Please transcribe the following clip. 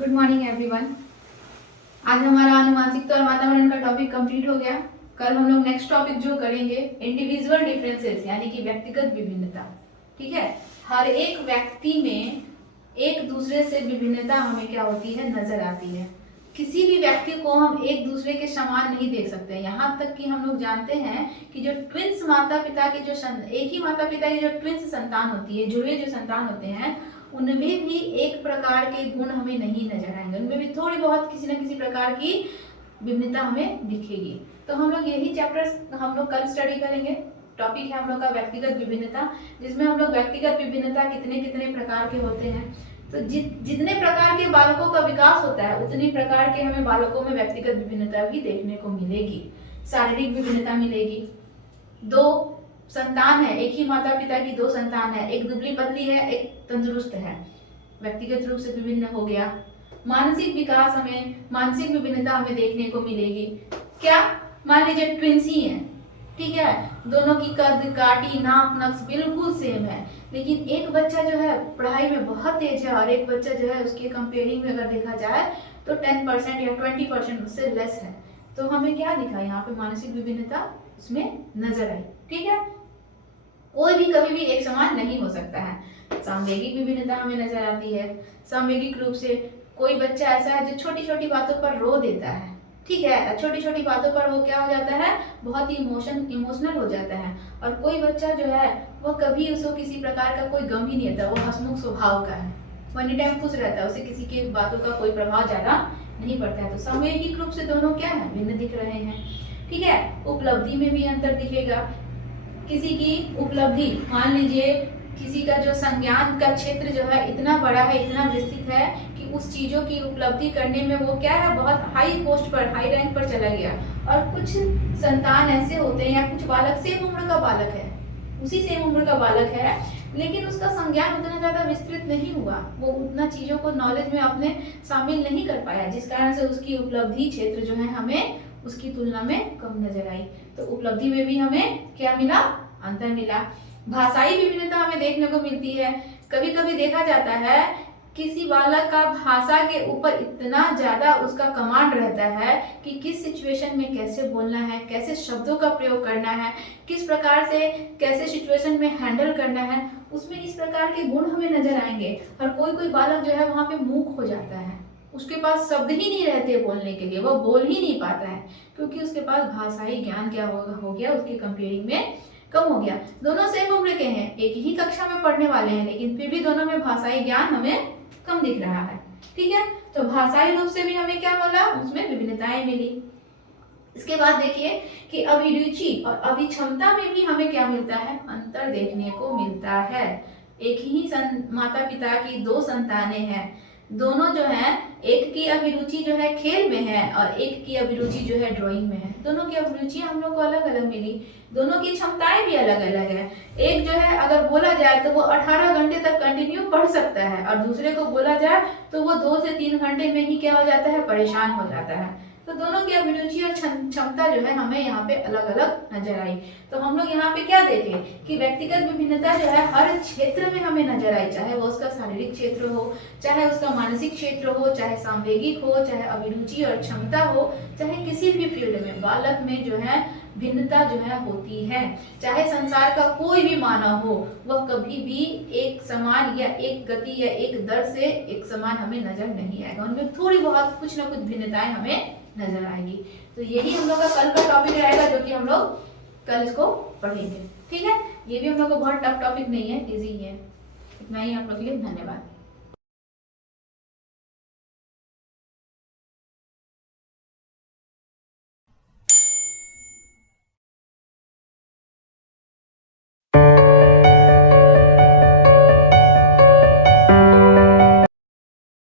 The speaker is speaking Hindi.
Good morning everyone. आज हमारा आनुवंशिकता और वातावरण का टॉपिक कंप्लीट हो गया। कल हम लोग नेक्स्ट टॉपिक जो करेंगे इंडिविजुअल डिफरेंसेस यानी कि व्यक्तिगत विभिन्नता। ठीक है, हर एक व्यक्ति में एक दूसरे से विभिन्नता हमें क्या होती है, नजर आती है। किसी भी व्यक्ति को हम एक दूसरे के समान नहीं देख सकते। यहाँ तक कि हम लोग जानते हैं कि जो ट्विंस माता पिता के जो एक ही माता पिता की जो ट्विंस संतान होती है, जुड़वे जो संतान होते हैं, उनमें भी एक प्रकार के गुण हमें नहीं नजर आएंगे। उनमें भी थोड़ी बहुत किसी न किसी प्रकार की भिन्नता हमें दिखेगी। तो हम लोग यही चैप्टर हम लोग कल स्टडी करेंगे। टॉपिक है हम लोग का व्यक्तिगत विभिन्नता, जिसमें हम लोग व्यक्तिगत विभिन्नता कितने कितने प्रकार के होते हैं। तो जितने प्रकार के बालकों का विकास होता है उतनी प्रकार के हमें बालकों में व्यक्तिगत विभिन्नता भी देखने को मिलेगी। शारीरिक विभिन्नता मिलेगी। दो संतान है, एक ही माता पिता की दो संतान है, एक दुबली पतली है, एक तंदुरुस्त है, व्यक्तिगत रूप से विभिन्न हो गया। मानसिक विकास हमें, मानसिक विभिन्नता हमें देखने को मिलेगी। क्या, मान लीजिए ट्विंस ही है, ठीक है, दोनों की कद काठी नाक नक्श बिल्कुल सेम है, लेकिन एक बच्चा जो है पढ़ाई में बहुत तेज है और एक बच्चा जो है उसके कंपेयरिंग में अगर देखा जाए तो 10% या 20% उससे लेस है। तो हमें क्या दिखा, यहाँ पे मानसिक विभिन्नता उसमें नजर आई। ठीक है, कोई भी कभी भी एक समान नहीं हो सकता है। सांवेगिक विभिन्नता हमें नजर आती है। सांवेगिक रूप से कोई बच्चा ऐसा है जो छोटी छोटी बातों पर रो देता है, ठीक है, छोटी छोटी बातों पर वो क्या हो जाता है, बहुत ही इमोशनल हो जाता है। और कोई बच्चा जो है वो कभी उसको किसी प्रकार का कोई गम ही नहीं होता, वो हंसमुख स्वभाव का है, वो एनी टाइम खुश रहता है, उसे किसी की बातों का कोई प्रभाव ज्यादा नहीं पड़ता है। तो सांवेगिक रूप से दोनों क्या है, भिन्न दिख रहे हैं। ठीक है, उपलब्धि में भी अंतर दिखेगा। किसी की उपलब्धि, मान लीजिए किसी का जो संज्ञान का क्षेत्र जो है इतना बड़ा है, इतना विस्तृत है कि उस चीजों की उपलब्धि करने में वो क्या है, बहुत हाई पोस्ट पर, हाई रैंक पर चला गया। और कुछ संतान ऐसे होते हैं या कुछ बालक सेम उम्र का बालक है, उसी सेम उम्र का बालक है, लेकिन उसका संज्ञान उतना ज्यादा विस्तृत नहीं हुआ, वो उतना चीजों को नॉलेज में अपने शामिल नहीं कर पाया, जिस कारण से उसकी उपलब्धि क्षेत्र जो है हमें उसकी तुलना में कम नजर आई। तो उपलब्धि में भी हमें क्या मिला, अंतर मिला। भाषाई विभिन्नता हमें देखने को मिलती है। कभी कभी देखा जाता है किसी बालक का भाषा के ऊपर इतना ज्यादा उसका कमांड रहता है कि किस सिचुएशन में कैसे बोलना है, कैसे शब्दों का प्रयोग करना है, किस प्रकार से कैसे सिचुएशन में हैंडल करना है, उसमें इस प्रकार के गुण हमें नजर आएंगे। और कोई कोई बालक जो है वहां पे मूक हो जाता है, उसके पास शब्द ही नहीं रहते बोलने के लिए, वो बोल ही नहीं पाता है, क्योंकि उसके पास भाषाई ज्ञान क्या हो गया, उसके कंपेयरिंग में कम हो गया। दोनों सेम उम्र के हैं, एक ही कक्षा में पढ़ने वाले हैं, लेकिन फिर भी दोनों में भाषाई ज्ञान हमें कम दिख रहा है। ठीक है, तो भाषाई रूप से भी हमें क्या मिला, उसमें विभिन्नताएं मिली। इसके बाद देखिए कि अभिरुचि और अभिक्षमता में भी हमें क्या मिलता है, अंतर देखने को मिलता है। एक ही माता पिता की दो संतानें हैं, दोनों जो है, एक की अभिरुचि जो है खेल में है और एक की अभिरुचि जो है ड्राइंग में है। दोनों की अभिरुचि हम लोग को अलग अलग मिली, दोनों की क्षमताएं भी अलग अलग है। एक जो है अगर बोला जाए तो वो 18 घंटे तक कंटिन्यू पढ़ सकता है, और दूसरे को बोला जाए तो वो 2 से 3 घंटे में ही क्या हो जाता है, परेशान हो जाता है। तो दोनों की अभिरुचि और क्षमता जो है हमें यहाँ पे अलग अलग नजर आई। तो हम लोग यहाँ पे क्या देखे कि व्यक्तिगत विभिन्नता जो है हर क्षेत्र में हमें नजर आई, चाहे वो उसका शारीरिक क्षेत्र हो, चाहे उसका मानसिक क्षेत्र हो, चाहे सांवेगिक हो, चाहे अभिरुचि और क्षमता हो, चाहे किसी भी फील्ड में बालक में जो है भिन्नता जो है होती है। चाहे संसार का कोई भी मानव हो, वह कभी भी एक समान या एक गति या एक दर से एक समान हमें नजर नहीं आएगा, उनमें थोड़ी बहुत कुछ ना कुछ भिन्नताएं हमें नजर आएगी। तो यही हम लोग का कल का टॉपिक रहेगा, जो कि हम लोग कल इसको पढ़ेंगे। ठीक है, ये भी हम लोग को बहुत टफ टॉपिक नहीं है, इजी है। इतना ही आप लोग के लिए, धन्यवाद।